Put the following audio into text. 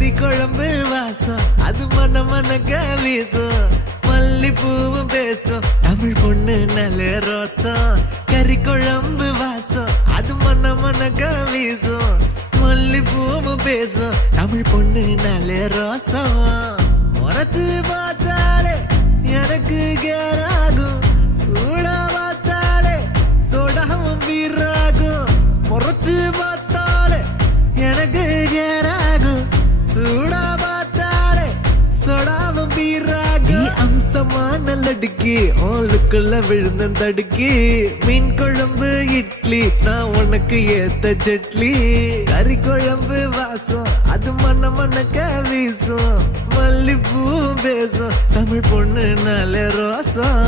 கறி குழம்பு வாசம் அது மன மனக்க வீசும் மல்லிப்பூவும் பேசும் தமிழ் பொண்ணு நல்ல ரோசம் கறி குழம்பு வாசம் அது மன மனக்க வீசும் மல்லிப்பூவும் பேசும் தமிழ் பொண்ணு நல்ல ரோசம் முறைச்சு பார்த்தாலே எனக்கு கேராகும் சூடா பார்த்தாலே சோடாவும் வீராகும் முறைச்சு பார்த்தாலே எனக்கு கேராகும் சூடா பார்த்தாலே சோடாவும் வீராகும் அம்சமான லடுக்கி ஆளுக்குள்ள விழுந்த தடுக்கி மீன் குழம்பு இட்லி நான் உனக்கு ஏத்த சட்லி கறி குழம்பு வாசம் அது மன மனக்க வீசும் மல்லிப்பூ பேசும் தமிழ் பொண்ணு நல்ல ரோசம்